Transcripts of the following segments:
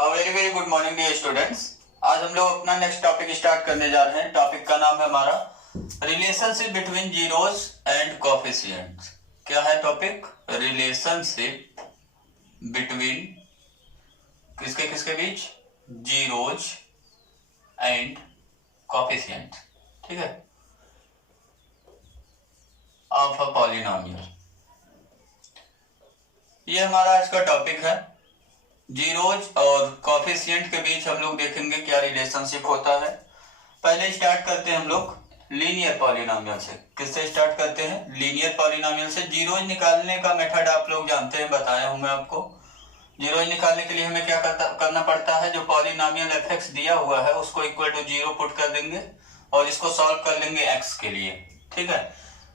Very very good morning dear students. आज हम लोग अपना नेक्स्ट टॉपिक स्टार्ट करने जा रहे हैं। टॉपिक का नाम है हमारा relationship between zeros and coefficients. क्या है टॉपिक? रिलेशनशिप बिटवीन किसके किसके बीच? Zeros and coefficient. ठीक है, ऑफ अ पॉलिनोमियल। ये हमारा आज का टॉपिक है। जीरोज और कोफिशिएंट के बीच हम लोग देखेंगे क्या रिलेशनशिप होता है। पहले स्टार्ट करते हैं हम लोग लीनियर पॉलिनोमियल से। किससे स्टार्ट करते हैं? लीनियर पॉलिनोमियल से। जीरोज निकालने का मेथड आप लोग जानते हैं, बताया हूं मैं आपको। जीरोज निकालने के लिए हमें क्या करना पड़ता है? जो पॉलिनोमियल एफ दिया हुआ है उसको इक्वल टू जीरो पुट कर देंगे और इसको सॉल्व कर लेंगे एक्स के लिए। ठीक है,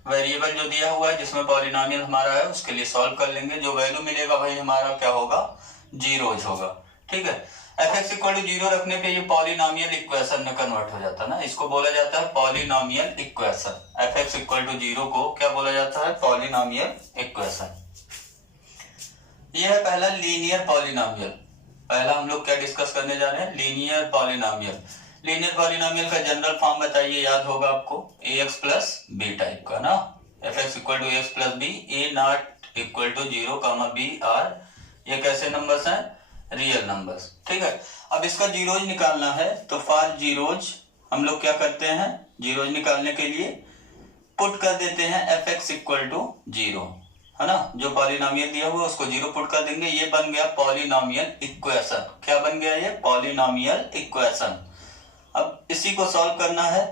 वेरिएबल जो दिया हुआ है जिसमें पॉलिनोमियल हमारा है उसके लिए सॉल्व कर लेंगे। जो वैल्यू मिलेगा भाई हमारा क्या होगा? जीरोज होगा। ठीक है, F X equal to zero रखने पे ये पॉलिनोमियल इक्वेशन में कन्वर्ट हो जाता है ना। इसको बोला जाता है polynomial equation. F X equal to zero को क्या बोला जाता है? Polynomial equation. ये है पहला लीनियर पॉलिनोमियल। पहला हम लोग क्या डिस्कस करने जा रहे हैं? Linear polynomial. लीनियर पॉलिनोमियल का जनरल फॉर्म बताइए, याद होगा आपको? A X plus B type का ना। F X equal to X plus B, A not equal to zero comma B are, ये कैसे नंबर्स हैं? Real numbers. ठीक है, अब इसका जीरोज निकालना है तो फॉर जीरोज हम लोग क्या करते हैं? जीरोज निकालने के लिए पुट कर देते हैं F X equal to zero, है ना। जो पॉलिनोमियल दिया हुआ उसको जीरो पुट कर देंगे। ये बन गया पॉलिनोमियल इक्वेशन। क्या बन गया? ये पॉलिनोमियल इक्वेशन। अब इसी को सॉल्व करना है।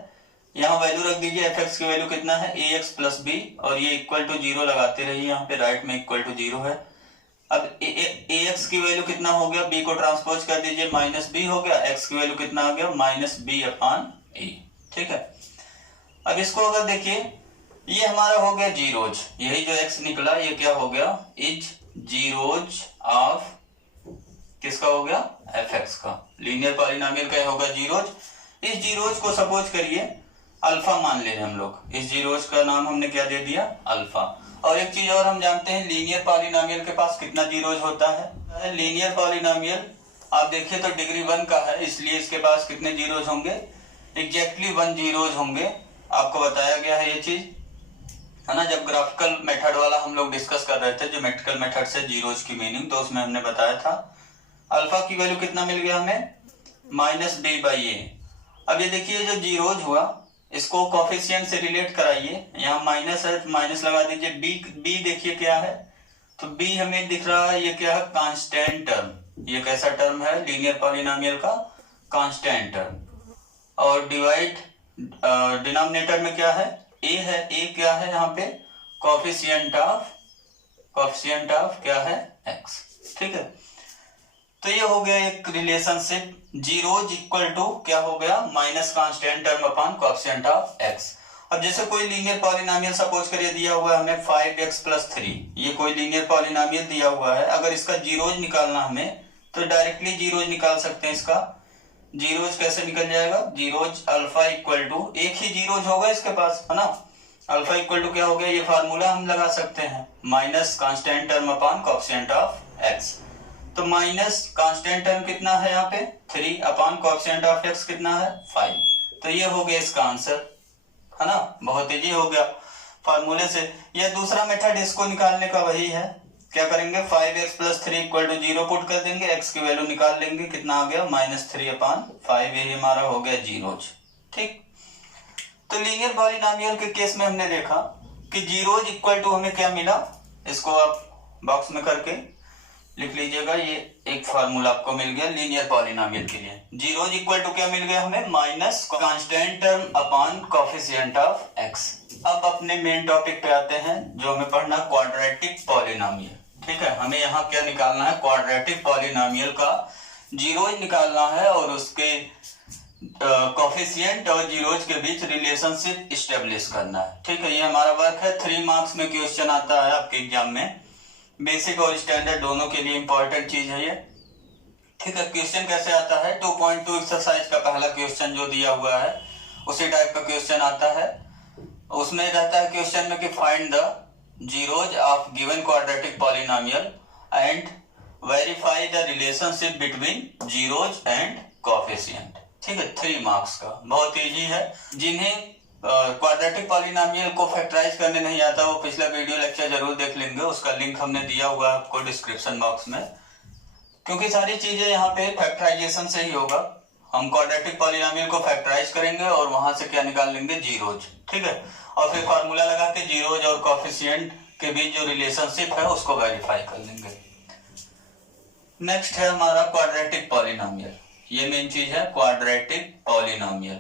यहाँ वैल्यू रख दीजिए, एफ एक्स की वैल्यू कितना है? ए एक्स प्लस बी, और ये इक्वल टू जीरो लगाते रहिए। यहाँ पे राइट में इक्वल टू जीरो है। अब ए एक्स की वैल्यू कितना हो गया? बी को ट्रांसपोज कर दीजिए, माइनस बी हो गया। एक्स की वैल्यू कितना आ गया? माइनस बी अपॉन ए। ठीक है, अब इसको अगर देखिए, ये हमारा हो गया जीरोज। यही जो एक्स निकला ये क्या हो गया? इज जीरोज ऑफ किसका हो गया? एफ एक्स का। लीनियर पॉलिनोमियल का होगा जीरोज। इस जीरोज को सपोज करिए अल्फा मान ले हम लोग। इस जीरोज का नाम हमने क्या दे दिया? अल्फा। और एक चीज और हम जानते हैं, लीनियर पॉलिनोमियल के पास कितना जीरोज होता है? लीनियर पॉलिनोमियल आप देखिए तो डिग्री 1 का है, इसलिए इसके पास कितने जीरोज होंगे? एग्जैक्टली 1 जीरोज होंगे। आपको बताया गया है ये चीज, है ना। जब ग्राफिकल मेथड वाला हम लोग डिस्कस कर रहे थे, ज्योमेट्रिकल मेथड से जीरोज की मीनिंग, तो उसमें हमने बताया था अल्फा की वैल्यू कितना मिल गया हमें? माइनस बी बाई ए। अब ये देखिए जो जीरोज हुआ इसको कोफिशिएंट से रिलेट कराइए। यहाँ माइनस है तो माइनस लगा दीजिए। बी देखिए क्या है? तो बी हमें दिख रहा है ये क्या है? Constant term. ये कैसा टर्म है? लीनियर पॉलिनोमियल का कांस्टेंट टर्म। और डिवाइड डिनोमिनेटर में क्या है? ए है। ए क्या है यहाँ पे? कोफिशिएंट ऑफ क्या है? एक्स। ठीक है, तो ये हो गया एक रिलेशनशिप। जीरोज इक्वल टू क्या हो गया? Minus constant term upon coefficient of x. अब जैसे कोई लीनियर पॉलिनोमियल सपोज करिए दिया हुआ है हमें 5x प्लस 3। ये कोई लीनियर पॉलिनोमियल दिया हुआ है, अगर इसका जीरोज निकालना हमें तो डायरेक्टली जीरोज निकाल सकते हैं। इसका जीरोज कैसे निकल जाएगा? जीरोज अल्फा इक्वल टू, एक ही जीरोज होगा इसके पास, है ना। अल्फा इक्वल टू क्या हो गया? ये फार्मूला हम लगा सकते हैं, minus constant term upon coefficient of x. तो माइनस कांस्टेंट टर्म कितना है यहाँ पे? 3 अपॉन कोफिशिएंट ऑफ एक्स कितना है? 5। तो ये हो गया इसका आंसर, है ना। बहुत इजी हो गया फार्मूले से। यह दूसरा मेथड इसको निकालने का वही है। क्या करेंगे? 5x plus 3 equal to 0 put कर देंगे, x की वैल्यू निकाल लेंगे। कितना आ गया? Minus 3 upon 5। यही हमारा हो गया जीरोज। ठीक, तो लीनियर पॉलिनोमियल के केस में हमने देखा कि जीरोज इक्वल टू हमें क्या मिला? इसको आप बॉक्स में करके लिख लीजिएगा। ये एक फार्मूला आपको मिल गया लीनियर पॉलिनोमियल के लिए। जीरोज इक्वल टू क्या मिल गया हमें? Minus constant term upon coefficient of x. अब अपने मेन टॉपिक पे आते हैं जो हमें पढ़ना, क्वाड्रेटिक पॉलिनोमियल। ठीक है, हमें यहाँ क्या निकालना है? क्वाड्रेटिक पॉलिनोमियल का जीरोज निकालना है और उसके कोफिशिएंट और जीरोज के बीच रिलेशनशिप स्टेब्लिश करना है। ठीक है, ये हमारा वर्क है। 3 मार्क्स में क्वेश्चन आता है आपके एग्जाम में। बेसिक और स्टैंडर्ड दोनों के लिए इंपॉर्टेंट चीज है ये। ठीक है, क्वेश्चन कैसे आता है? 2.2 एक्सरसाइज का पहला क्वेश्चन जो दिया हुआ है उसी टाइप का क्वेश्चन आता है। उसमें रहता है क्वेश्चन में कि find the zeros of given quadratic polynomial and verify the relationship between zeros and coefficient. ठीक है, 3 मार्क्स का, बहुत इजी है। जिन्हें क्वाड्रेटिक पॉलिनोमियल को फैक्टराइज करने नहीं आता वो पिछला वीडियो लेक्चर जरूर देख लेंगे, उसका लिंक हमने दिया हुआ है आपको डिस्क्रिप्शन बॉक्स में, क्योंकि सारी चीजें यहाँ पे फैक्टराइजेशन से ही होगा। हम क्वाड्रेटिक पॉलिनोमियल को फैक्टराइज करेंगे और वहां से क्या निकाल लेंगे, जीरोज। ठीक है, और फिर फार्मूला लगा के जीरोज और कोफिशिएंट के बीच जो रिलेशनशिप है उसको वेरीफाई कर लेंगे। नेक्स्ट है हमारा क्वाड्रेटिक पॉलिनोमियल। ये मेन चीज है, क्वाड्रेटिक पॉलिनोमियल।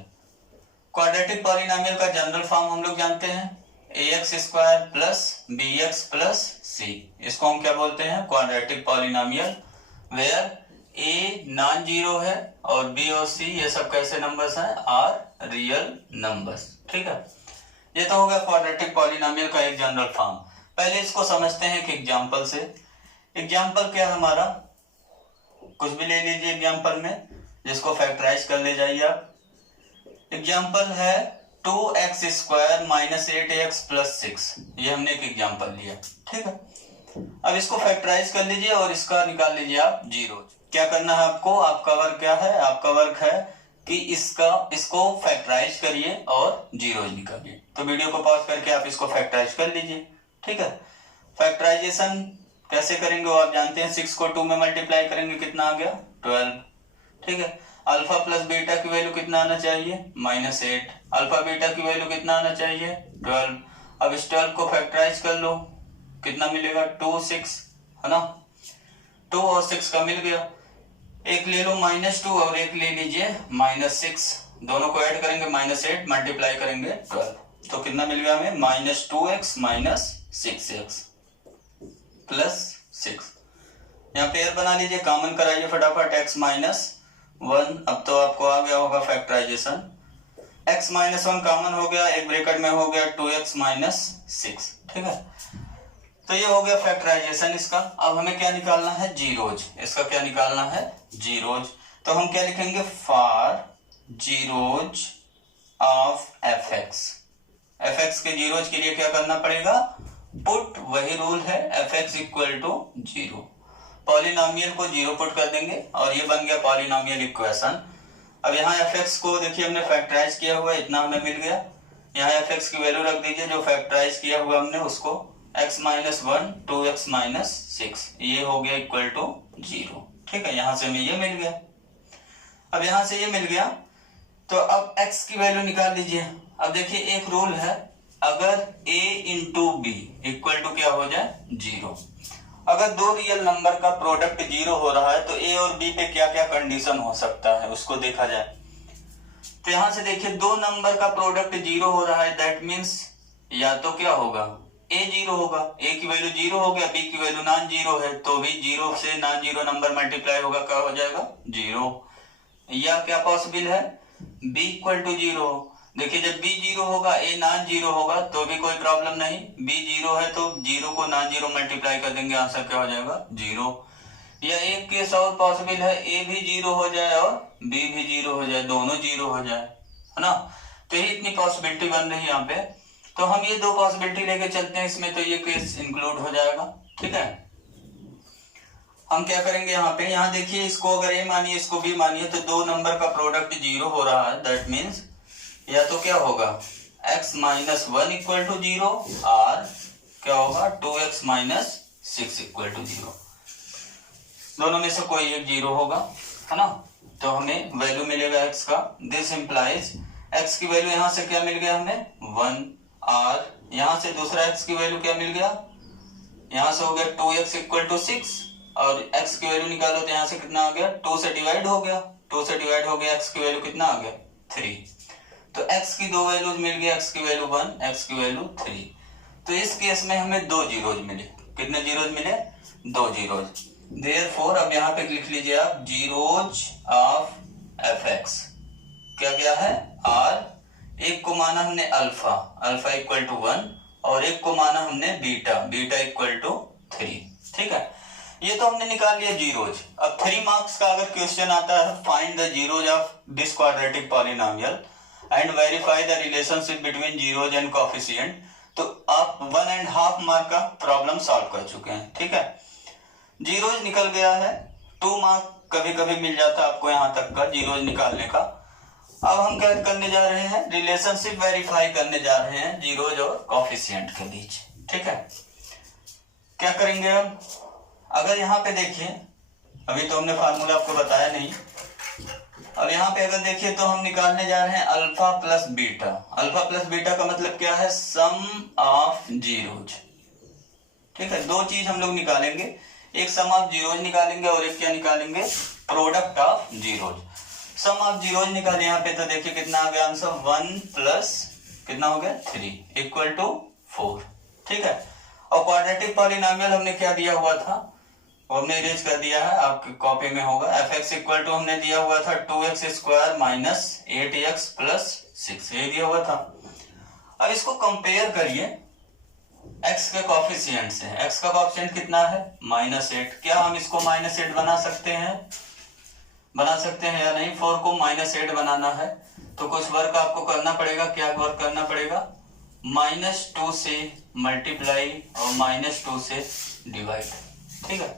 क्वाड्रेटिक पॉलिनोमियल का जनरल फॉर्म हम लोग जानते हैं, ax square plus bx plus c। इसको हम क्या बोलते हैं, quadratic polynomial, where a non zero है और b और c ये सब कैसे नंबर्स हैं, आर रियल नंबर्स। ठीक है, ये तो होगा क्वाड्रेटिक पॉलिनोमियल का एक जनरल फॉर्म। पहले इसको समझते हैं एक एग्जांपल से। एग्जांपल क्या है हमारा, कुछ भी ले लीजिए एग्जांपल में, जिसको फैक्टराइज कर ले जाइए आप। एग्जाम्पल है 2x square minus 8x plus 6, ये हमने एक एग्जाम्पल लिया। ठीक है, अब इसको फैक्टराइज कर लीजिए और इसका निकाल लीजिए आप जीरोज। क्या करना है आपको, आपका वर्क क्या है, आपका वर्क है कि इसको फैक्टराइज करिए और जीरोज निकालिए। तो वीडियो को पॉज करके आप इसको फैक्टराइज कर लीजिए। ठीक है, फैक्टराइजेशन कैसे करेंगे वो आप जानते हैं, 6 को 2 में मल्टीप्लाई करेंगे, कितना आ गया, 12। ठीक है, अल्फा प्लस बीटा की वैल्यू कितना आना चाहिए, -8। अल्फा बीटा की वैल्यू कितना आना चाहिए, 12। अब इस 12 को फैक्टराइज कर लो, कितना मिलेगा, 2 6, है ना, 2 और 6 का मिल गया। एक ले लो -2 और एक ले लीजिए -6, दोनों को ऐड करेंगे -8 मल्टीप्लाई करेंगे 12, तो कितना मिल गया हमें, -2x -6x प्लस 6। यहाँ पेयर बना लीजिए, कॉमन कराइए फटाफट, x -1। अब तो आपको आ गया होगा फैक्टराइजेशन, x -1 कॉमन हो गया, एक ब्रैकेट में हो गया 2x -6। ठीक है, तो ये हो गया फैक्टराइजेशन इसका। अब हमें क्या निकालना है, जीरोज। इसका क्या निकालना है, जीरोज। तो हम क्या लिखेंगे, फॉर जीरोज ऑफ fx के जीरोज के लिए क्या करना पड़ेगा, पुट, वही रूल है, fx इक्वल टू 0। पॉलिनोमियल को 0 पुट कर देंगे और ये बन गया पॉलिनोमियल इक्वेशन। अब यहाँ fx को देखिए हमने फैक्टराइज किया हुआ, इतना हमें मिल गया। यहाँ fx की वैल्यू रख दीजिए, जो फैक्टराइज किया हुआ हमने उसको, x -1 2x -6, ये हो गया इक्वल टू 0। ठीक है, यहाँ से हमें ये मिल गया। अब यहाँ से ये मिल गया, तो अब x की वैल्यू निकाल लीजिए। अब देखिए एक रूल है, अगर a into B equal to क्या हो जाए, 0। अगर दो रियल नंबर का प्रोडक्ट 0 हो रहा है तो a और b पे क्या क्या कंडीशन हो सकता है उसको देखा जाए। तो यहां से देखिए, दो नंबर का प्रोडक्ट 0 हो रहा है, दैट मीन्स या तो क्या होगा, a 0 होगा, a की वैल्यू 0 हो गया, b की वैल्यू नॉन 0 है, तो भी 0 से नॉन 0 नंबर मल्टीप्लाई होगा, क्या हो जाएगा, 0। या क्या पॉसिबल है, b इक्वल टू 0। देखिए जब b 0 होगा, a नॉन 0 होगा, तो भी कोई प्रॉब्लम नहीं, b 0 है तो 0 को नॉन 0 मल्टीप्लाई कर देंगे, आंसर क्या हो जाएगा, 0। या एक केस और पॉसिबल है, a भी 0 हो जाए और b भी 0 हो जाए, दोनों 0 हो जाए, है ना। तो ये इतनी पॉसिबिलिटी बन रही है यहाँ पे, तो हम ये दो पॉसिबिलिटी लेके चलते हैं इसमें, तो ये केस इंक्लूड हो जाएगा। ठीक है, हम क्या करेंगे यहाँ पे, यहाँ देखिए, इसको अगर a मानिए इसको b मानिए, तो दो नंबर का प्रोडक्ट 0 हो रहा है, दैट मीन्स या तो क्या होगा, x -1 इक्वल टू 0 और क्या होगा, 2x -6 इक्वल टू 0। दोनों में से कोई एक 0 होगा, है ना। तो हमें वैल्यू मिलेगा x का। दिस इंप्लाइज x की वैल्यू यहाँ से क्या मिल गया हमें, 1, और यहाँ से दूसरा x की वैल्यू क्या मिल गया, यहाँ से हो गया 2x इक्वल टू 6, और x की वैल्यू निकालो तो यहाँ से कितना आ गया, 2 से डिवाइड हो गया, 2 से डिवाइड हो गया, x की वैल्यू कितना आ गया, 3। तो x की दो वैल्यूज मिल गई, x की वैल्यू 1, x की वैल्यू 3। तो इस केस में हमें दो जीरोज मिले, कितने जीरोज मिले, दो जीरोज। देयरफॉर अब यहाँ पे लिख लीजिए आप, जीरोज ऑफ fx क्या क्या है, r, एक को माना हमने अल्फा, अल्फा इक्वल टू 1, और एक को माना हमने बीटा, बीटा इक्वल टू 3। ठीक है, ये तो हमने निकाल लिया जीरोज। अब 3 मार्क्स का अगर क्वेश्चन आता है, find the zeros of this quadratic polynomial and verify the relationship between zeros and coefficient, तो आप 1.5 मार्क का प्रॉब्लम सॉल्व कर चुके हैं। ठीक है, जीरोज निकल गया है, 2 मार्क कभी कभी मिल जाता है आपको यहाँ तक का जीरोज निकालने का। अब हम क्या करने जा रहे हैं, रिलेशनशिप वेरीफाई करने जा रहे हैं जीरोज और कॉफिशिएंट के बीच। ठीक है, क्या करेंगे हम, अगर यहाँ पे देखिए, अभी तो हमने फार्मूला आपको बताया नहीं, अब यहाँ पे अगर देखिए तो हम निकालने जा रहे हैं alpha plus beta. Alpha plus beta का मतलब क्या है, सम ऑफ जीरोज। ठीक है, दो चीज हम लोग निकालेंगे, एक सम ऑफ जीरोज निकालेंगे और एक क्या निकालेंगे, product of zeros. Sum of zeros निकाले यहाँ पे तो देखिए कितना आ गया आंसर, 1 प्लस कितना हो गया 3 इक्वल टू 4। ठीक है, और क्वाड्रेटिक पॉलिनोमियल हमने क्या दिया हुआ था, हमने इरेज कर दिया है, आपकी कॉपी में होगा। एफ एक्स इक्वल टू हमने दिया हुआ था 2x square minus 8x plus 6, ये दिया हुआ था। अब इसको कंपेयर करिए x के कॉफिशिएंट से। x का कॉफिशिएंट कितना है, -8। क्या हम इसको -8 बना सकते हैं, बना सकते हैं या नहीं। 4 को -8 बनाना है तो कुछ वर्क आपको करना पड़ेगा। क्या वर्क करना पड़ेगा, -2 से मल्टीप्लाई और -2 से डिवाइड। ठीक है,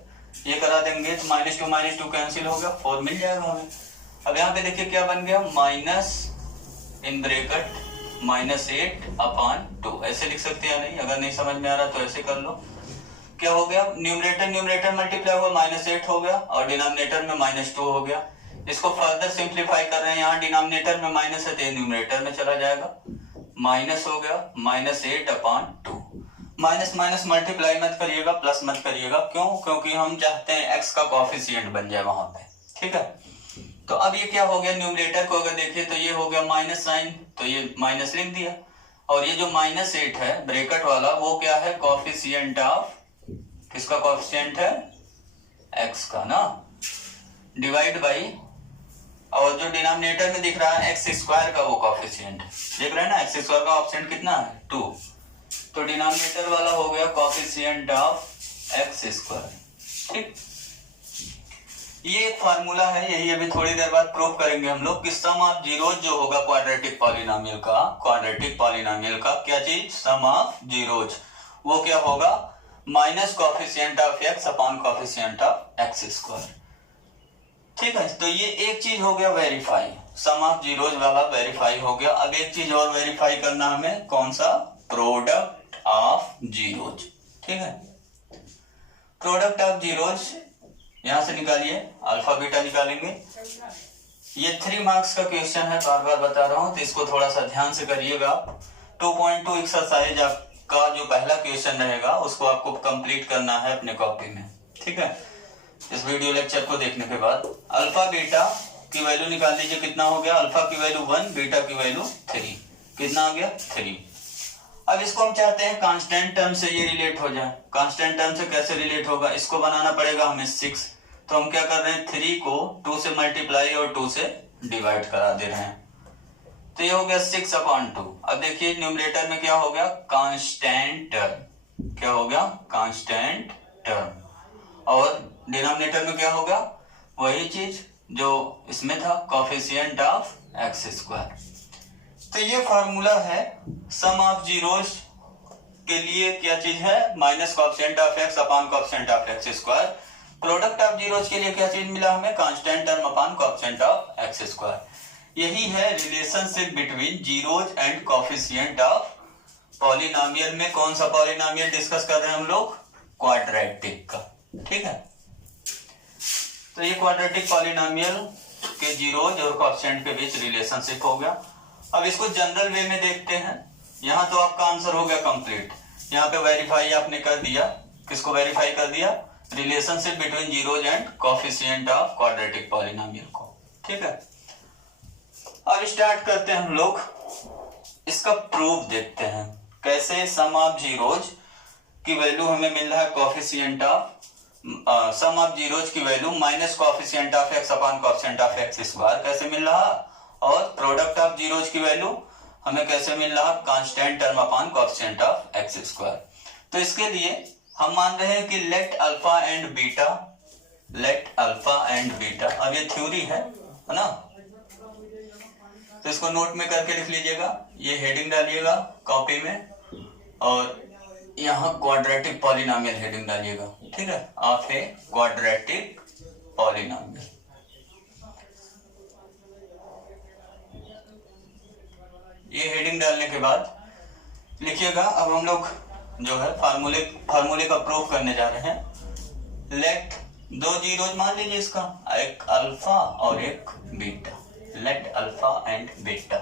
ये करा देंगे तो -2 कैंसिल हो गया, 4 मिल जाएगा हमें। अब यहाँ पे देखिए क्या बन गया, माइनस इन ब्रैकेट -8/2, ऐसे लिख सकते हैं या नहीं, अगर नहीं समझ में आ रहा तो ऐसे कर लो। क्या हो गया, न्यूमरेटर मल्टीप्लाई हुआ -8 हो गया और डिनोमिनेटर में -2 हो गया। इसको फर्दर सिंप्लीफाई कर रहे हैं, यहाँ डिनोमिनेटर में माइनस है तो न्यूमरेटर में चला जाएगा, माइनस हो गया -8/2। माइनस माइनस मल्टीप्लाई मत करिएगा, प्लस मत करिएगा, क्यों, क्योंकि हम चाहते हैं x का कॉफिशिएंट बन जाए वहां पे। ठीक है, तो अब ये क्या हो गया, न्यूमरेटर को अगर देखिए तो ये हो गया माइनस साइन, तो ये माइनस लिख दिया, और ये जो -8 है ब्रैकेट वाला वो क्या है, कॉफिशिएंट ऑफ, किसका कॉफिशिएंट है, x का ना, डिवाइड बाई, और जो डिनोमिनेटर में दिख रहा है x स्क्वायर का वो कॉफिशिएंट देख रहे हैं ना, x स्क्वायर का ऑप्शन कितना है 2, तो डिनोमिनेटर वाला हो गया कॉफिशिएंट ऑफ x स्क्वायर। ठीक, ये एक फार्मूला है, यही अभी थोड़ी देर बाद प्रूव करेंगे हम लोग कि सम ऑफ जीरोज जो होगा क्वाड्रेटिक पॉलिनोमियल का, क्वाड्रेटिक पॉलिनोमियल का क्या चीज, सम ऑफ जीरोज, वो क्या होगा, minus coefficient of x upon coefficient of x square. ठीक है, तो ये एक चीज हो गया वेरीफाई, सम ऑफ जीरोज वाला वेरीफाई हो गया। अब एक चीज और वेरीफाई करना हमें, कौन सा, प्रोडक्ट ऑफ जीरोज। ठीक है, प्रोडक्ट ऑफ जीरोज यहां से निकालिए, अल्फा बीटा निकालेंगे। ये 3 मार्क्स का क्वेश्चन है, बार बार बता रहा हूं, तो इसको थोड़ा सा ध्यान से करिएगा। 2.2 एक्सरसाइज आपका जो पहला क्वेश्चन रहेगा उसको आपको कंप्लीट करना है अपने कॉपी में। ठीक है, इस वीडियो लेक्चर को देखने के बाद अल्फा बीटा की वैल्यू निकाल लीजिए, कितना हो गया, अल्फा की वैल्यू 1, बीटा की वैल्यू 3, कितना आ गया 3। अब इसको हम चाहते हैं कांस्टेंट टर्म से ये रिलेट हो जाए। कांस्टेंट टर्म से कैसे रिलेट होगा, इसको बनाना पड़ेगा हमें 6, तो हम क्या कर रहे हैं, 3 को 2 से मल्टीप्लाई और 2 से डिवाइड करा दे रहे हैं, तो ये हो गया 6/2। अब देखिए न्यूमरेटर में क्या हो गया, कांस्टेंट टर्म, क्या हो गया, कांस्टेंट टर्म, और डिनोमिनेटर में क्या होगा, वही चीज जो इसमें था, कॉफिशिएंट ऑफ x स्क्वायर। तो ये फार्मूला है सम ऑफ जीरोज के लिए, क्या चीज है, minus coefficient of x upon coefficient of x square. Product of zeros के लिए क्या चीज मिला हमें, constant term upon coefficient of x square. यही है relationship between zeros and coefficient of polynomial में। कौन सा पॉलिनोमियल डिस्कस कर रहे हैं हम लोग, क्वाड्रेटिक का। ठीक है, तो ये क्वाड्रेटिक पॉलिनोमियल के जीरोज और कॉफिशिएंट के बीच रिलेशनशिप हो गया। अब इसको जनरल वे में देखते हैं। यहाँ तो आपका आंसर हो गया कंप्लीट, यहाँ पे वेरीफाई आपने कर दिया, किसको वेरीफाई कर दिया, relationship between zeros and coefficient of quadratic polynomial को। ठीक है, अब स्टार्ट करते हैं हम लोग, इसका प्रूफ देखते हैं कैसे। सम ऑफ जीरोज की वैल्यू हमें मिल रहा है coefficient of, sum of zeros की value minus coefficient of x upon coefficient of x square कैसे मिल रहा, और प्रोडक्ट ऑफ जीरोज की वैल्यू हमें कैसे मिल रहा, constant term upon coefficient of x square. तो इसके लिए हम मान रहे हैं कि let alpha and beta, let alpha and beta, अब ये थ्योरी है ना, तो इसको नोट में करके लिख लीजिएगा, ये हेडिंग डालिएगा कॉपी में, और यहाँ क्वाड्रेटिक पॉलिनोमियल हेडिंग डालिएगा, ठीक है, ऑफ ए क्वाड्रेटिक पॉलिनोमियल। ये हेडिंग डालने के बाद लिखिएगा, अब हम लोग जो है फार्मूले का प्रूफ करने जा रहे हैं। लेट दो जीरोज मान लीजिए इसका, एक अल्फा और एक beta. Let alpha and beta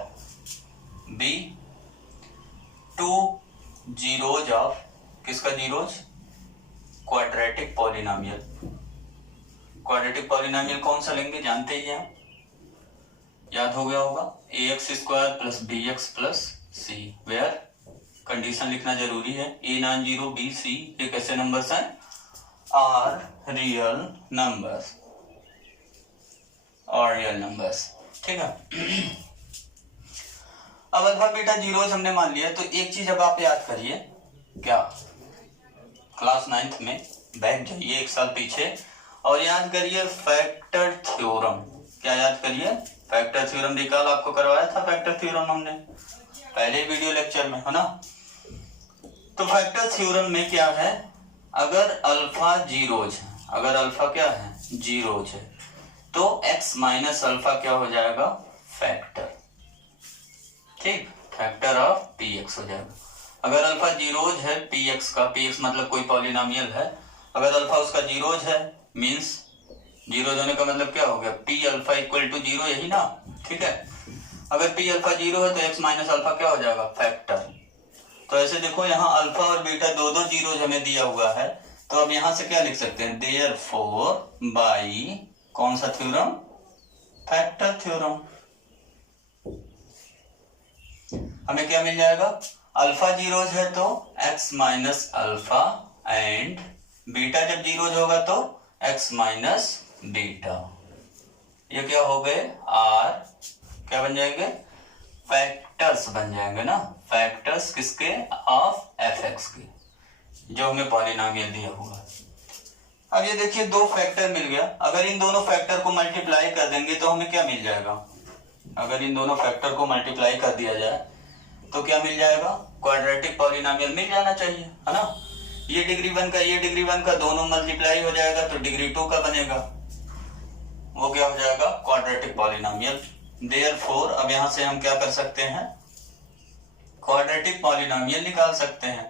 be two zeros of किसका zeros? Quadratic polynomial. Quadratic polynomial कौन सा लेंगे जानते ही हैं, याद हो गया होगा, ax square plus B x plus C, where condition लिखना जरूरी है, A non zero B C ये कैसे नंबर्स हैं? आर रियल नंबर्स और रियल नंबर्स, ठीक है। अब अल्फा बीटा जीरोज हमने मान लिया, तो एक चीज अब आप याद करिए, क्या क्लास 9th में बैक जाइए एक साल पीछे और याद करिए फैक्टर थ्योरम। क्या याद करिए? Factor theorem. रिकॉल आपको करवाया था फैक्टर थ्योरम हमने पहले वीडियो लेक्चर में, है ना। तो फैक्टर थ्योरम में क्या है, अगर अल्फा जीरोज है, अगर अल्फा क्या है? जीरोज है, तो x माइनस अल्फा क्या हो जाएगा? फैक्टर, ठीक, फैक्टर ऑफ पी एक्स हो जाएगा। अगर अल्फा जीरोज है पी एक्स का, पी एक्स मतलब कोई पॉलिनोमियल है, अगर अल्फा उसका जीरोज है मीन्स जीरो होने का मतलब क्या हो गया? P alpha equal to zero, यही ना, ठीक है। अगर पी अल्फा जीरो है तो एक्स माइनस अल्फा क्या हो जाएगा? फैक्टर। तो ऐसे देखो यहाँ अल्फा और बीटा दो दो जीरो हमें दिया हुआ है, तो अब यहाँ से क्या लिख सकते हैं? देयरफॉर बाई कौन सा थ्योरम? Factor theorem. हमें क्या मिल जाएगा? अल्फा जीरोज है तो x minus alpha and beta जब जीरोज होगा तो एक्स माइनस बीटा। ये क्या हो गए? आर क्या बन जाएंगे? फैक्टर्स बन जाएंगे ना, फैक्टर्स किसके? ऑफ एफ एक्स के, जो हमें पॉलिनोमियल दिया हुआ है। अब ये देखिए दो फैक्टर मिल गया, अगर इन दोनों फैक्टर को मल्टीप्लाई कर देंगे तो हमें क्या मिल जाएगा? अगर इन दोनों फैक्टर को मल्टीप्लाई कर दिया जाए तो क्या मिल जाएगा? क्वाड्रेटिक पॉलिनोमियल मिल जाना चाहिए, है ना। ये डिग्री 1 का ये डिग्री 1 का दोनों मल्टीप्लाई हो जाएगा तो डिग्री 2 का बनेगा, वो क्या हो जाएगा? Quadratic polynomial. देयरफॉर अब यहां से हम क्या कर सकते हैं? क्वाड्रेटिक पॉलिनोमियल निकाल सकते हैं।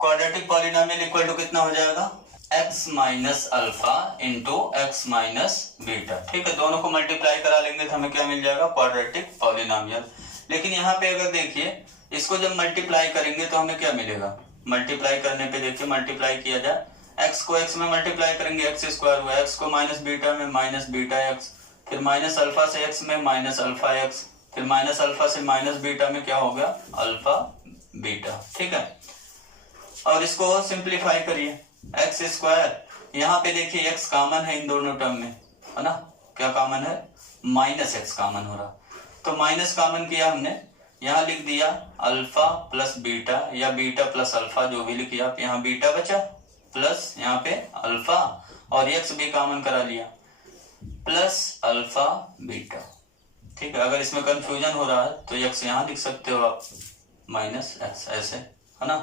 क्वाड्रेटिक पॉलिनोमियल इक्वल टू कितना हो जाएगा? x minus alpha into x minus beta, ठीक है। दोनों को मल्टीप्लाई करा लेंगे तो हमें क्या मिल जाएगा? Quadratic polynomial. लेकिन यहाँ पे अगर देखिए इसको जब मल्टीप्लाई करेंगे तो हमें क्या मिलेगा? मल्टीप्लाई करने पे देखिए, मल्टीप्लाई किया जाए, x को x में मल्टीप्लाई करेंगे एक्स स्क्वायर हुआ, x को माइनस बीटा में माइनस बीटा एक्स, फिर माइनस अल्फा से x में माइनस अल्फा एक्स, फिर माइनस अल्फा से माइनस बीटा में क्या हो गया? अल्फा बीटा, ठीक है। और इसको सिंप्लीफाई करिए, एक्स स्क्वायर, यहाँ पे देखिए x कॉमन है इन दोनों टर्म में, है ना। क्या कॉमन है? माइनस एक्स कॉमन हो रहा, तो माइनस कॉमन किया हमने, यहाँ लिख दिया अल्फा प्लस बीटा या बीटा प्लस अल्फा, जो भी लिखिए आप। यहाँ बीटा बचा प्लस यहाँ पे अल्फा और एक्स भी कॉमन करा लिया प्लस अल्फा बीटा, ठीक है। अगर इसमें कंफ्यूजन हो रहा है तो एक्स यहाँ लिख सकते हो आप माइनस एक्स, ऐसे, है ना।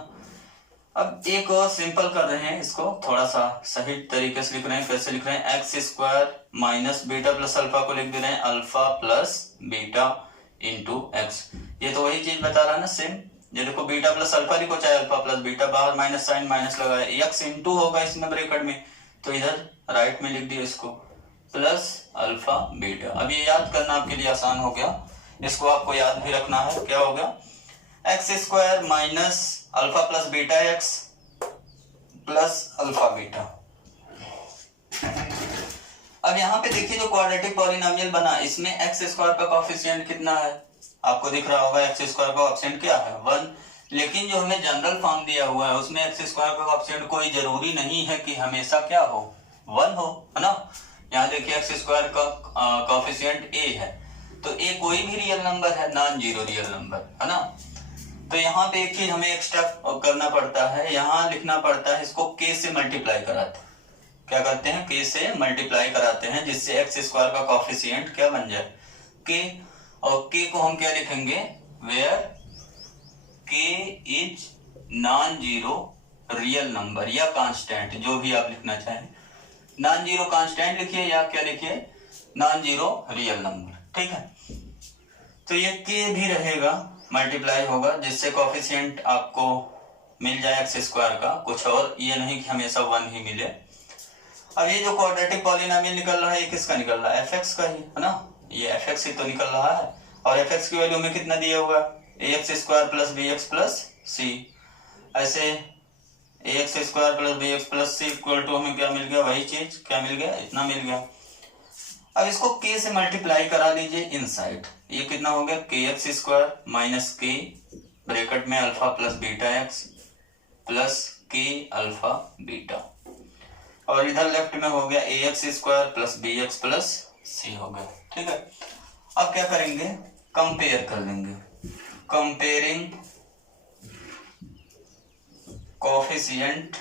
अब एक और सिंपल कर रहे हैं, इसको थोड़ा सा सही तरीके से लिख रहे हैं। कैसे लिख रहे हैं? X square minus beta plus alpha को लिख दे रहे हैं alpha plus beta into x. ये तो वही चीज बता रहा है ना, सेम। ये देखो बीटा प्लस अल्फा लिखो चाहे अल्फा प्लस बीटा, बाहर माइनस साइन माइनस लगाया, एक्स इंटू होगा इसमें ब्रैकेट में, तो इधर राइट में लिख दिया इसको प्लस अल्फा बीटा। अब ये याद करना आपके लिए आसान हो गया, इसको आपको याद भी रखना है। क्या हो गया? X square minus alpha plus beta x plus alpha beta. अब यहाँ पे देखिए जो क्वाड्रेटिक पॉलिनोमियल बना, इसमें एक्स स्क्वायर का कोएफिशिएंट कितना है? आपको दिख रहा होगा एक्स स्क्वायर का कोएफिशिएंट क्या है? 1। लेकिन जो हमें जनरल फॉर्म दिया हुआ है उसमें एक्स स्क्वायर का कोएफिशिएंट कोई जरूरी नहीं है कि हमेशा क्या हो? 1 हो, है ना। यहाँ देखिए एक्स स्क्वायर का कोएफिशिएंट a है, तो a कोई भी रियल नंबर है, नॉन जीरो रियल नंबर, है ना। तो यहाँ पे एक चीज हमें एक्स्ट्रा करना पड़ता है, यहाँ लिखना पड़ता है, इसको k से मल्टीप्लाई कराते हैं। क्या करते हैं? k से मल्टीप्लाई कराते हैं, जिससे एक्स स्क्वायर का कोएफिशिएंट क्या बन जाए? k। और k को हम क्या लिखेंगे? Where k is non zero real number या कांस्टेंट, जो भी आप लिखना चाहें, नॉन जीरो कांस्टेंट लिखिए या क्या लिखिए, नॉन जीरो रियल नंबर। ठीक है, तो ये के भी रहेगा, मल्टीप्लाई होगा, जिससे कोफिशिएंट आपको मिल जाए एक्स स्क्वायर का, कुछ और ये नहीं कि हमेशा 1 ही मिले। अब ये जो क्वाड्रेटिक पॉलिनोमियल निकल रहा है, ये किसका निकल रहा है, एफ एक्स का ही है ना, ये एफ एक्स ही तो निकल रहा है। और एफ एक्स की वैल्यू में कितना दिया हुआ है, a x square plus B x plus c. ऐसे a x square plus B x plus c equal to हमें क्या मिल गया, वही चीज, क्या मिल गया, इतना मिल गया। अब इसको के से मल्टीप्लाई करा लीजिए इनसाइड, ये कितना हो गया, k x square minus k bracket में alpha plus beta x plus k alpha beta, और इधर लेफ्ट में हो गया a x square plus B x plus c हो गया। ठीक है, अब क्या करेंगे, कंपेयर कर लेंगे, comparing coefficient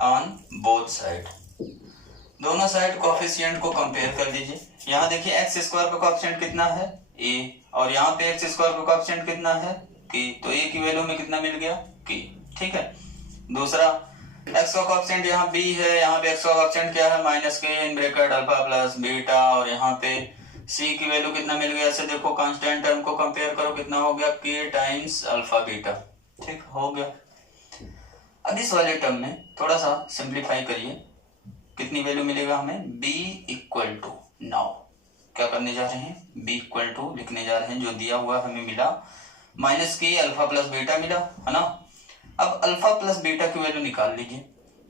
on both side, दोनों साइड कोफिशिएंट को कंपेयर कर लीजिए। यहाँ देखिए एक्स स्क्वायर का कोफिशिएंट कितना है, ए, और यहाँ पे एक्स स्क्वायर का कोफिशिएंट कितना है, के, तो ए की वैल्यू में कितना मिल गया, के। ठीक है, दूसरा एक्स का कोफिशिएंट यहाँ बी है, यहाँ पे एक्स का कोफिशिएंट क्या है, माइनस के in bracket alpha plus beta, और यहाँ पे सी की वैल्यू कितना मिल गया, ऐसे देखो कांस्टेंट टर्म को कंपेयर करो, कितना हो गया, के टाइम्स अल्फा बीटा। ठीक हो गया। अब इस वाले टर्म में थोड़ा सा सिंप्लीफाई करिए, कितनी वैल्यू मिलेगा हमें, b इक्वल टू, नाउ क्या करने जा रहे हैं, b इक्वल टू लिखने जा रहे हैं, जो दिया हुआ हमें मिला माइनस के अल्फा प्लस बीटा मिला है ना। अब अल्फा प्लस बीटा की वैल्यू निकाल लीजिए,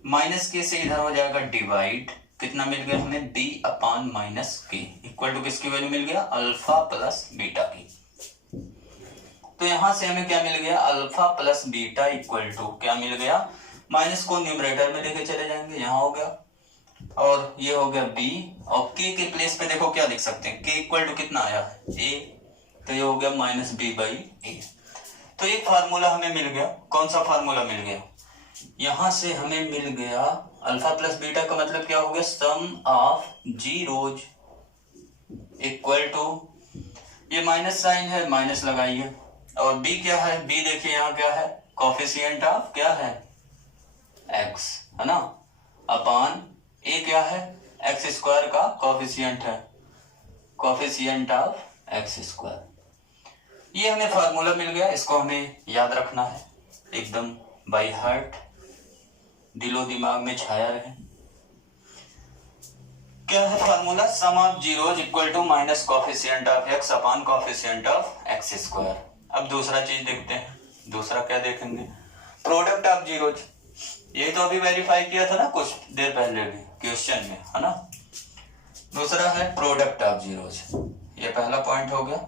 माइनस के से इधर हो जाएगा डिवाइड, कितना मिल गया हमें, b अपॉन माइनस के इक्वल टू किसकी वैल्यू मिल गया, अल्फा प्लस बीटा की। तो यहां से हमें क्या मिल गया, alpha plus beta equal to क्या मिल गया, माइनस को न्यूमरेटर में लेके चले जाएंगे, यहाँ हो गया, और ये हो गया b, और k के प्लेस पे देखो क्या लिख सकते हैं, k इक्वल टू कितना आया है, a, तो ये हो गया माइनस बी बाई ए। तो एक फार्मूला हमें मिल गया, कौन सा फार्मूला मिल गया, यहां से हमें मिल गया अल्फा प्लस बीटा का मतलब क्या हो गया, सम ऑफ जीरोज इक्वल टू, ये माइनस साइन है, माइनस लगाइए, और b क्या है, b देखिए यहाँ क्या है, कोफिशिएंट ऑफ क्या है, x है ना, अपॉन a क्या है, एक्स स्क्वायर का कोफिशिएंट है, कोफिशिएंट ऑफ एक्स स्क्वायर। ये हमें फार्मूला मिल गया, इसको हमें याद रखना है एकदम बाय हार्ट, दिलो दिमाग में छाया रहे। क्या है formula, sum of zeros equal to minus coefficient of x upon coefficient of x square. अब दूसरा चीज देखते हैं, दूसरा क्या देखेंगे, प्रोडक्ट ऑफ जीरोज, ये तो अभी वेरीफाई किया था ना कुछ देर पहले भी क्वेश्चन में, है ना। दूसरा है प्रोडक्ट ऑफ जीरोज, ये पहला पॉइंट हो गया,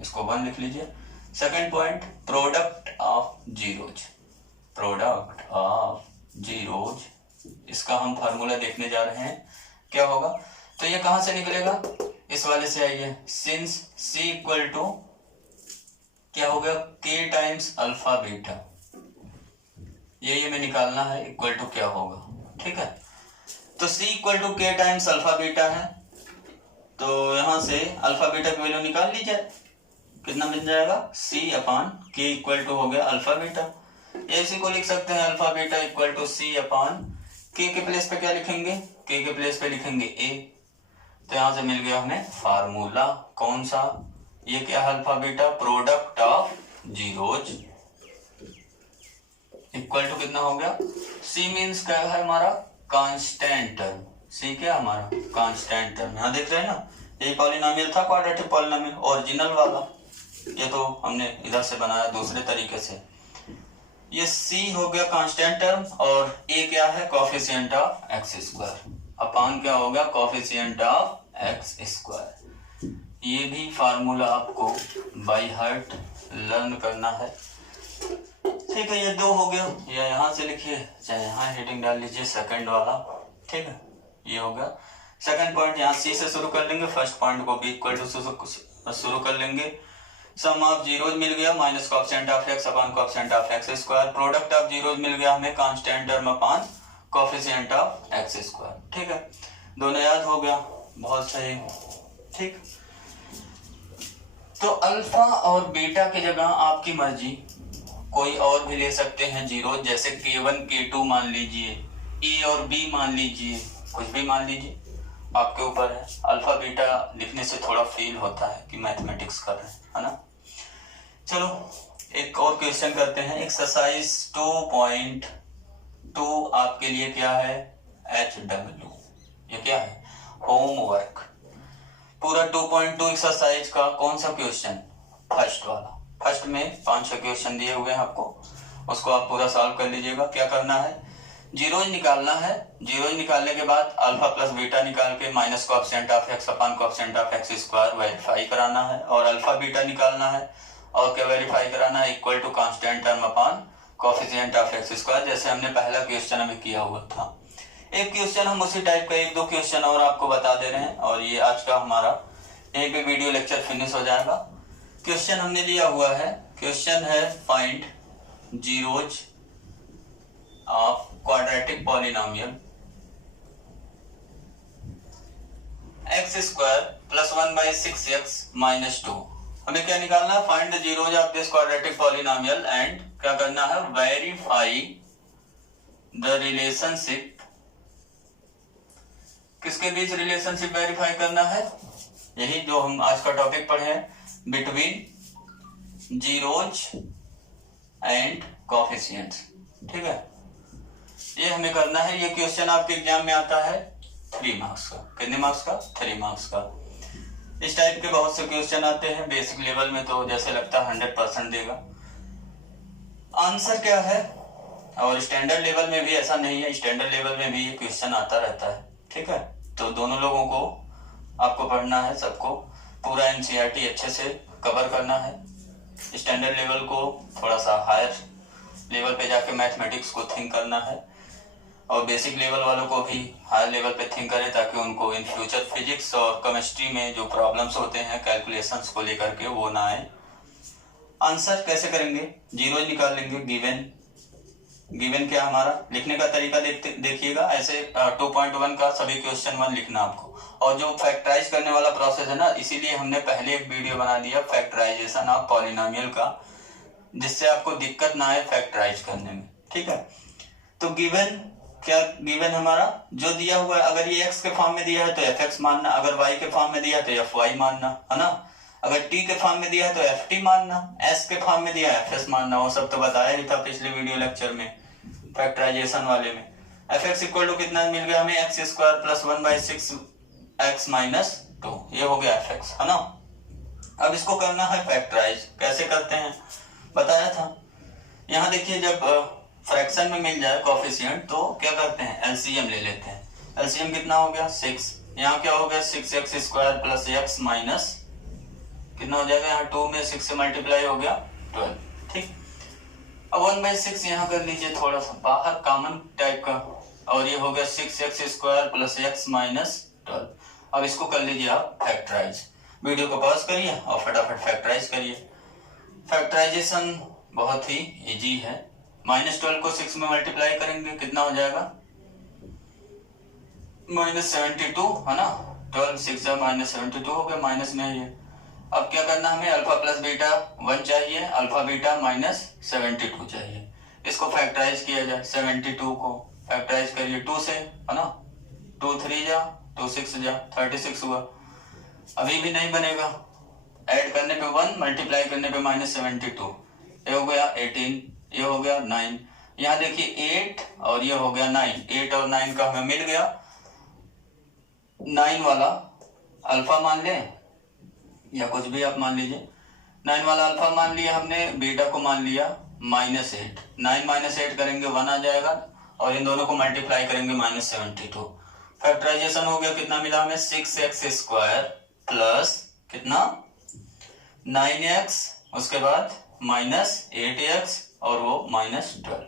इसको 1 लिख लीजिए। Second point product of zeros, product of zeros, इसका हम फार्मूला देखने जा रहे हैं, क्या होगा, तो ये कहां से निकलेगा, इस वाले से आइए, सिंस c इक्वल टू क्या हो गया, k टाइम्स अल्फा बीटा, ये हमें निकालना है, इक्वल टू क्या होगा। ठीक है, तो c इक्वल टू के टाइम्स अल्फा बीटा है, तो यहां से अल्फा बीटा की वैल्यू निकाल ली जाए, कितना मिल जाएगा, c upon K equal to हो गया अल्फा बीटा, इसी को लिख सकते हैं alpha beta equal to c upon K place पे क्या लिखेंगे, के प्लेस पे लिखेंगे a, तो यहां से मिल गया हमें फार्मूला, कौन सा, ये क्या है, alpha beta product of zeros equal to कितना हो गया, c मीन्स क्या है हमारा, कांस्टेंट टर्म, c क्या हमारा, कांस्टेंट टर्म। यहाँ देख रहे हैं ना, ये पॉलिनोमियल था क्वाड्रेटिक पॉलिनोमियल ओरिजिनल वाला, ये तो हमने इधर से बनाया दूसरे तरीके से। ये c हो गया कांस्टेंट टर्म, और a क्या है, coefficient of x square, upon क्या हो गया, कोफिशिएंट ऑफ एक्स स्क्वायर। ये भी फार्मूला आपको बाय हार्ट लर्न करना है। ठीक है, ये 2 हो गया, या यहाँ से लिखिए चाहे यहाँ हेडिंग डाल लीजिए सेकंड वाला। ठीक है, ये हो गया सेकंड पॉइंट, यहाँ c से शुरू कर लेंगे, फर्स्ट पॉइंट को b इक्वल टू शुरू कर लेंगे। सम ऑफ जीरोज मिल गया minus coefficient of x upon coefficient of x square, product of zeros मिल गया हमें constant term upon coefficient of x square. ठीक है, दोनों याद हो गया, बहुत सही। ठीक, तो अल्फा और बीटा की जगह आपकी मर्जी कोई और भी ले सकते हैं जीरो, जैसे K1 K2 मान लीजिए, ए और बी मान लीजिए, कुछ भी मान लीजिए, आपके ऊपर है। अल्फा बीटा लिखने से थोड़ा फील होता है कि मैथमेटिक्स कर रहे हैं, है ना। चलो एक और क्वेश्चन करते हैं। एक्सरसाइज 2.2 आपके लिए क्या है, HW, ये क्या है, होमवर्क। पूरा 2.2 एक्सरसाइज का कौन सा क्वेश्चन, फर्स्ट वाला। फर्स्ट में 5-6 क्वेश्चन दिए हुए हैं आपको, उसको आप पूरा सॉल्व कर लीजिएगा। क्या करना है, जीरोज निकालना है। जीरोज निकालने के बाद अल्फा प्लस बीटा निकाल के minus coefficient of x upon coefficient of x square verify कराना है, और अल्फा बीटा निकालना है और क्या वेरीफाई कराना है, equal to constant term upon coefficient of x square, जैसे हमने पहला क्वेश्चन हमें किया हुआ था। एक क्वेश्चन हम उसी टाइप का 1-2 क्वेश्चन और आपको बता दे रहे हैं, और ये आज का हमारा यहीं पे वीडियो लेक्चर फिनिश हो जाएगा। क्वेश्चन हमने लिया हुआ है, क्वेश्चन है find zeros of quadratic polynomial x square plus 1/6x minus 2। हमें क्या निकालना है, find the zeros of this quadratic polynomial and क्या करना है, वेरीफाई द रिलेशनशिप। किसके बीच रिलेशनशिप वेरीफाई करना है, यही जो हम आज का टॉपिक पढ़े हैं, बिटवीन जीरोज एंड कोएफिशिएंट्स। ठीक है, ये हमें करना है। ये क्वेश्चन आपके एग्जाम में आता है 3 मार्क्स का। कितने मार्क्स का, 3 मार्क्स का। इस टाइप के बहुत से क्वेश्चन आते हैं। बेसिक लेवल में तो जैसे लगता है 100% देगा। आंसर क्या है, और स्टैंडर्ड लेवल में भी ऐसा नहीं है, स्टैंडर्ड लेवल में भी ये क्वेश्चन आता रहता है। ठीक है, तो दोनों लोगों को आपको पढ़ना है, सबको पूरा एनसीईआरटी अच्छे से कवर करना है। स्टैंडर्ड लेवल को थोड़ा सा हायर लेवल पे जाके मैथमेटिक्स को थिंक करना है, और बेसिक लेवल वालों को भी हायर लेवल पे थिंक करें, ताकि उनको इन फ्यूचर फिजिक्स और केमिस्ट्री में जो प्रॉब्लम्स होते हैं कैलकुलेशंस को लेकर के वो ना आए। आंसर कैसे करेंगे, जीरो निकाल लेंगे। गिवन, गिवन क्या हमारा, लिखने का तरीका देखिएगा। ऐसे 2.1 का सभी क्वेश्चन 1 लिखना आपको, और जो फैक्टराइज करने वाला प्रोसेस है ना, इसीलिए हमने पहले एक वीडियो बना दिया फैक्टराइजेशन ऑफ पॉलिनोमियल का, जिससे आपको दिक्कत ना आए फैक्टराइज करने में। ठीक है, तो गिवन क्या, गिवन हमारा जो दिया हुआ है, अगर ये x के फॉर्म में दिया है तो fx मानना, अगर y के फॉर्म में दिया है तो fy मानना, है ना। अगर t के फॉर्म में दिया है तो ft मानना, s के फॉर्म में दिया है fs मानना। वो सब तो बताया ही था पिछले वीडियो लेक्चर में फैक्टराइजेशन वाले में। fx इक्वल टू कितना मिल गया हमें, x square plus 1/6x minus 2, ये हो गया fx, है ना। अब इसको करना है फैक्टराइज। कैसे करते हैं बताया था। यहाँ देखिए, जब फ्रैक्शन में मिल जाए कोएफिशिएंट तो क्या करते हैं, एलसीएम ले लेते हैं। एलसीएम कितना हो गया, 6। यहाँ क्या हो गया, 6x square plus x minus कितना हो जाएगा, यहाँ 2 में 6 से मल्टीप्लाई हो गया 12। ठीक, अब 1/6 यहाँ कर लीजिए, थोड़ा सा बाहर कॉमन टाइप का, और ये हो गया 6x square plus x minus 12। अब इसको कर लीजिए आप फैक्टराइज। वीडियो को पॉज करिए और फटाफट फैक्टराइज करिए। फैक्टराइजेशन बहुत ही इजी है। -12 को 6 में मल्टीप्लाई करेंगे, कितना हो जाएगा, -72, है ना। 12 6 -72 हो गया, माइनस में ये। अब क्या करना हमें, अल्फा प्लस बीटा 1 चाहिए, अल्फा बीटा -72 चाहिए। इसको फैक्टराइज किया जाए। 72 को फैक्टराइज करिए 2 से, है ना। 2 3 जा, 2 6 जा, 36 हुआ। अभी भी नहीं बनेगा, ऐड करने पे 1, मल्टीप्लाई करने पे -72, ये हो गया 18, ये हो गया 9। यहाँ देखिए 8 और ये हो गया 9, 8 और 9 का हमें मिल गया। 9 वाला अल्फा मान लें या कुछ भी आप मान लीजिए। 9 वाला अल्फा मान लिया हमने, बीटा को मान लिया -8। 9 -8 करेंगे 1 आ जाएगा, और इन दोनों को मल्टीप्लाई करेंगे -72। फैक्टराइजेशन हो गया, कितना मिला हमें, 6x स्क्वायर प्लस कितना 9x, उसके बाद -8x और वो -12,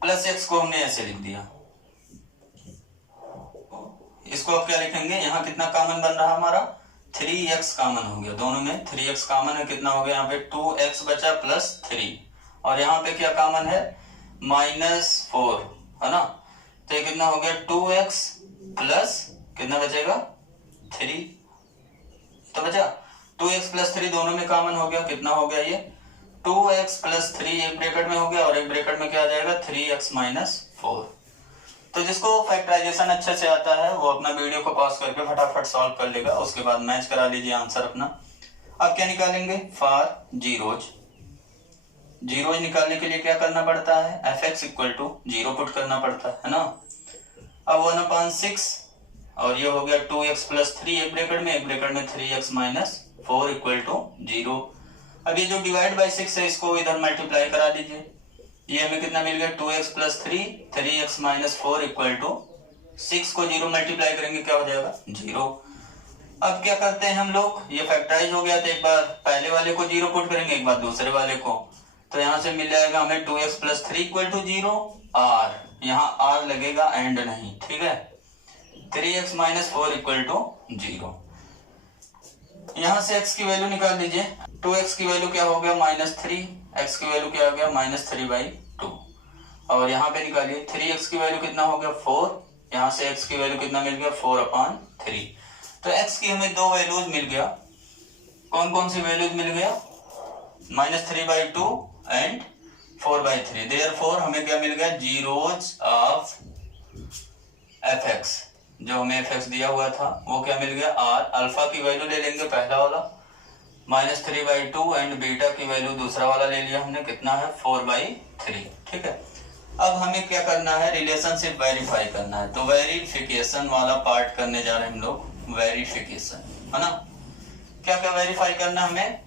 प्लस x को हमने ऐसे लिख दिया। इसको अब क्या लिखेंगे, यहाँ कितना कॉमन बन रहा हमारा, 3x कॉमन हो गया। दोनों में 3x कॉमन है, कितना हो गया यहाँ पे 2x बचा प्लस 3, और यहाँ पे क्या कॉमन है, -4, है ना। तो ये कितना हो गया 2x प्लस कितना बचेगा 3, तो बचा 2x+3 दोनों में कॉमन हो गया, कितना हो गया ये 2x+3 एक ब्रैकेट में हो गया और एक ब्रैकेट में क्या आ जाएगा 3x-4। तो जिसको फैक्टराइजेशन अच्छे से आता है वो अपना वीडियो को पॉज करके फटाफट सॉल्व कर लेगा, उसके बाद मैच करा लीजिए आंसर अपना। अब क्या निकालेंगे, फॉर जीरोज निकालने के लिए क्या करना पड़ता है, fx इक्वल टू 0 पुट करना पड़ता है ना। अब 1/6 और ये हो गया 2x+3 एक ब्रैकेट में, एक ब्रैकेट में 3x-4 इक्वल टू 0। अब ये जो डिवाइड बाय 6 है इसको इधर मल्टीप्लाई करा दीजिए, ये हमें कितना मिल गया 2x+3 3x-4 इक्वल टू 6 को 0 मल्टीप्लाई करेंगे क्या हो जाएगा 0। अब क्या करते हैं हम लोग, ये फैक्टराइज हो गया तो एक बार पहले वाले को 0 पुट करेंगे, एक बार दूसरे वाले को, तो यहां से मिल जाएगा हमें 2x+3 इक्वल टू 0 और यहाँ r लगेगा एंड नहीं, ठीक है 3x-4 इक्वल टू 0। यहां से x की वैल्यू निकाल लीजिए, 2x की वैल्यू क्या हो गया -3, x की वैल्यू क्या हो गया -3/2 और यहाँ पे निकालिए 3x की वैल्यू कितना हो गया 4, यहाँ से x की वैल्यू कितना मिल गया 4/3। तो x की हमें दो वैल्यूज मिल गया, कौन कौन सी वैल्यूज मिल गया -3/2 एंड 4/3। देयरफॉर हमें क्या मिल गया, जीरोज ऑफ fx, जो हमें fx दिया हुआ था वो क्या मिल गया r। अल्फा की वैल्यू ले लेंगे पहला वाला -3/2 एंड बीटा की वैल्यू दूसरा वाला ले लिया हमने, कितना है 4/3, ठीक है। अब हमें क्या करना है, रिलेशनशिप वेरीफाई करना है, तो वेरिफिकेशन वाला पार्ट करने जा रहे हैं हम लोग, वेरिफिकेशन है ना। क्या क्या वेरीफाई करना हमें,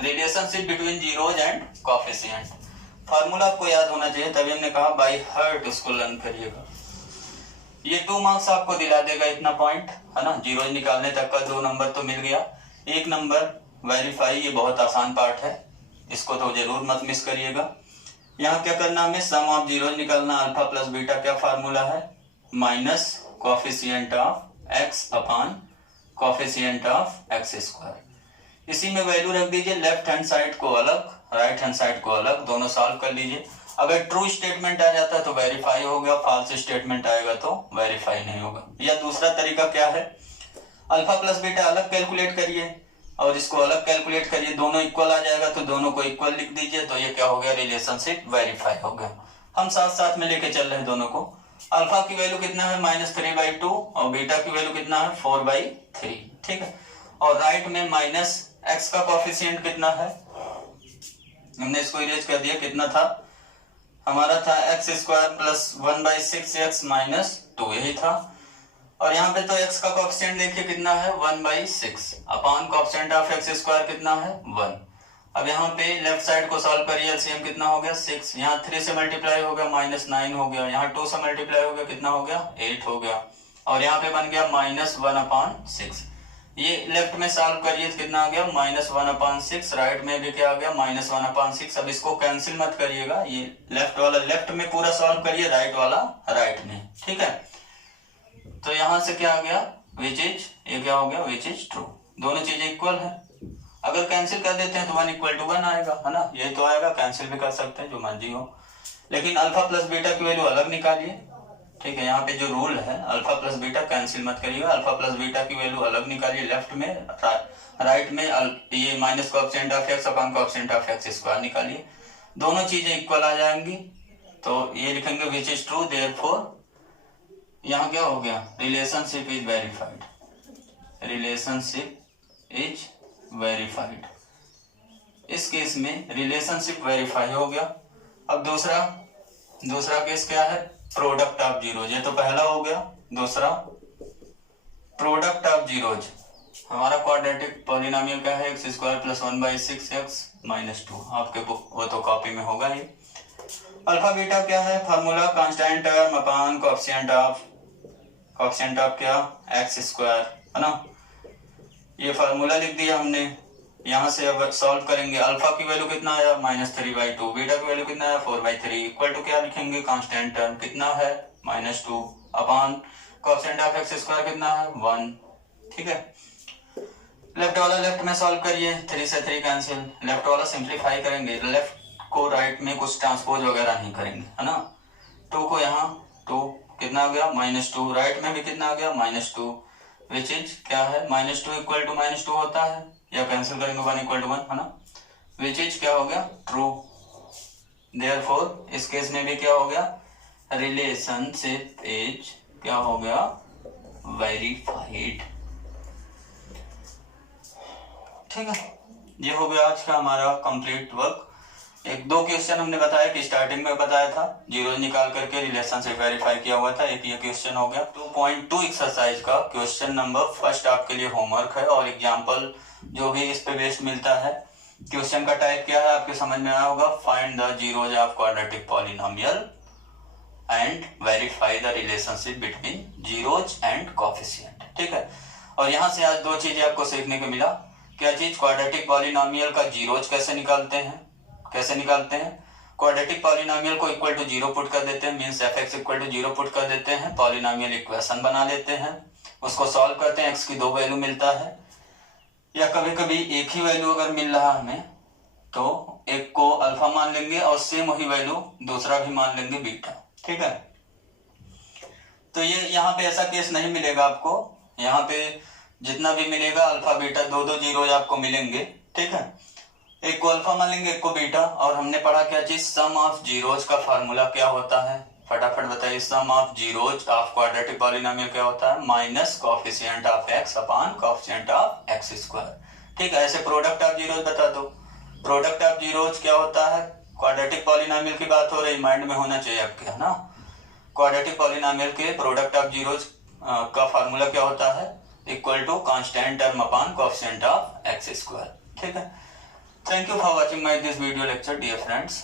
relationship between zeros and coefficient. Formula आपको याद होना चाहिए, तभी हमने कहा बाय हार्ट उसको लर्न करिएगा। ये 2 मार्क्स आपको दिला देगा इतना पॉइंट है ना, जीरोज निकालने तक का 2 नंबर तो मिल गया। एक नंबर वेरीफाई, ये बहुत आसान पार्ट है, इसको तो जरूर मत मिस करिएगा। यहाँ क्या करना हमें, सम ऑफ जीरोज निकालना, अल्फा प्लस बीटा क्या फार्मूला है, minus coefficient of x upon coefficient of x²। इसी में वैल्यू रख दीजिए, लेफ्ट हैंड साइड को अलग राइट हैंड साइड को अलग, दोनों सॉल्व कर लीजिए। अगर ट्रू स्टेटमेंट आ जाता है तो वेरीफाई हो गया, फॉल्स स्टेटमेंट आएगा तो वेरीफाई नहीं होगा। या दूसरा तरीका क्या है, अल्फा प्लस बीटा अलग कैलकुलेट करिए और इसको अलग कैलकुलेट करिए, दोनों इक्वल आ जाएगा तो दोनों को इक्वल लिख दीजिए, तो ये क्या हो गया, रिलेशनशिप वेरीफाई हो गया। हम साथ साथ में लेके चल रहे हैं दोनों को। अल्फा की वैल्यू कितना है -3/2 और बीटा की वैल्यू कितना है 4/3, ठीक है। और राइट में माइनस x का कोएफिशिएंट कितना है, हमने इसको इरेज कर दिया, कितना था हमारा, था x² + 1/6x - 2, यही था। और यहाँ पे तो x का कोएफिशिएंट देखिए कितना है 1/6 अपॉन कोएफिशिएंट ऑफ x² कितना है 1। अब यहाँ पे लेफ्ट साइड को सॉल्व करिए, एलसीएम कितना हो गया 6, यहाँ 3 से मल्टीप्लाई हो गया -9 हो गया, यहाँ 2 से मल्टीप्लाई हो गया कितना हो गया 8 हो गया, और यहाँ पे बन गया -1/6। ये लेफ्ट में सॉल्व करिए कितना आ गया -1/6, राइट में भी क्या आ गया -1/6। अब इसको कैंसिल मत करिएगा, ये लेफ्ट वाला लेफ्ट में पूरा सॉल्व करिए, राइट वाला राइट में, ठीक है। तो यहां से क्या आ गया विच इज, ये क्या हो गया विच इज ट्रू, दोनों चीजें इक्वल है। अगर कैंसिल कर देते हैं तो 1 = 1 आएगा, है ना, यही तो आएगा, कैंसिल भी कर सकते हैं जो मर्जी हो, लेकिन अल्फा प्लस बीटा की वैल्यू अलग निकालिए, ठीक है। यहाँ पे जो रूल है अल्फा प्लस बीटा कैंसिल मत करिएगा, अल्फा प्लस बीटा की वैल्यू अलग निकालिए, लेफ्ट में राइट में ये minus coefficient of x upon coefficient of x² निकालिए, दोनों चीजें इक्वल आ जाएंगी, तो ये लिखेंगे विच इज ट्रू, देयरफॉर यहाँ क्या हो गया, relationship is verified, relationship is verified. इस केस में रिलेशनशिप वेरीफाई हो गया। अब दूसरा केस क्या है, प्रोडक्ट ऑफ जीरोज, ये तो पहला हो गया। दूसरा प्रोडक्ट ऑफ जीरोज, हमारा क्वाड्रेटिक पॉलिनोमियल क्या है x² + 1/6x - 2, आपके वो तो कॉपी में होगा ही। अल्फा बीटा क्या है, formula constant term upon coefficient of क्या x², है ना, ये फार्मूला लिख दिया हमने। यहाँ से अब सॉल्व करेंगे, अल्फा की वैल्यू कितना आया -3/2, बीटा की वैल्यू कितना है 4/3, इक्वल टू क्या लिखेंगे, कांस्टेंट टर्म कितना है -2 अपॉन कोएफिशिएंट ऑफ x² कितना है 1, ठीक है। लेफ्ट वाला लेफ्ट में सॉल्व करिए, 3 से 3 कैंसिल, लेफ्ट वाला सिंप्लीफाई करेंगे, लेफ्ट को राइट में कुछ ट्रांसपोज वगैरह नहीं करेंगे, है ना। 2 को यहाँ 2 कितना आ गया -2, राइट में भी कितना आ गया -2, विच इज क्या है -2 = -2 होता है, या कैंसिल करेंगे 1 इक्वल टू 1, है ना, विच इज क्या हो गया, ट्रू। देयरफॉर इस केस में भी क्या हो गया, रिलेशनशिप इज क्या हो गया, वेरीफाइड। ठीक है, ये हो गया आज का हमारा कंप्लीट वर्क। एक दो क्वेश्चन हमने बताया कि स्टार्टिंग में बताया था, जीरो निकाल करके रिलेशनशिप वेरीफाई किया हुआ था, एक ये क्वेश्चन हो गया। 2.2 एक्सरसाइज का क्वेश्चन नंबर फर्स्ट आपके लिए होमवर्क है और एग्जाम्पल जो भी इस पे बेस्ड मिलता है। क्वेश्चन का टाइप क्या है आपके समझ में आया होगा, find the zeros of quadratic polynomial and verify the relationship between zeros and coefficient. ठीक है, और यहाँ से आज दो चीजें आपको सीखने को मिला। क्या चीज, क्वाड्रेटिक पॉलिनोमियल का जीरोज कैसे निकालते हैं, क्वाड्रेटिक पॉलिनोमियल को इक्वल टू 0 पुट कर देते हैं, means fx equal to 0 put कर देते हैं, पॉलिनोमियल इक्वेशन बना लेते हैं, उसको सॉल्व करते हैं, x की 2 वैल्यू मिलता है, या कभी कभी एक ही वैल्यू अगर मिल रहा हमें तो एक को अल्फा मान लेंगे और सेम वही वैल्यू दूसरा भी मान लेंगे बीटा। ठीक है, तो ये यहाँ पे ऐसा केस नहीं मिलेगा आपको, यहाँ पे जितना भी मिलेगा अल्फा बीटा दो जीरोज आपको मिलेंगे। ठीक है, एक को अल्फा मान लेंगे, एक को बीटा। और हमने पढ़ा क्या चीज, सम ऑफ जीरोज का फार्मूला क्या होता है, फटाफट बताइए। Sum of zeros of quadratic polynomial क्या होता है, minus coefficient of x upon coefficient of x square. ठीक है, ऐसे प्रोडक्ट ऑफ जीरोज बता दो। प्रोडक्ट ऑफ जीरोज क्या होता है, क्वाड्रेटिक पॉलिनोमियल की बात हो रही, माइंड में होना चाहिए आपके, है ना। क्वाड्रेटिक पॉलिनोमियल के प्रोडक्ट ऑफ जीरोज का फार्मूला क्या होता है, equal to constant term upon coefficient of x square. ठीक है, thank you for watching my this video lecture, dear friends.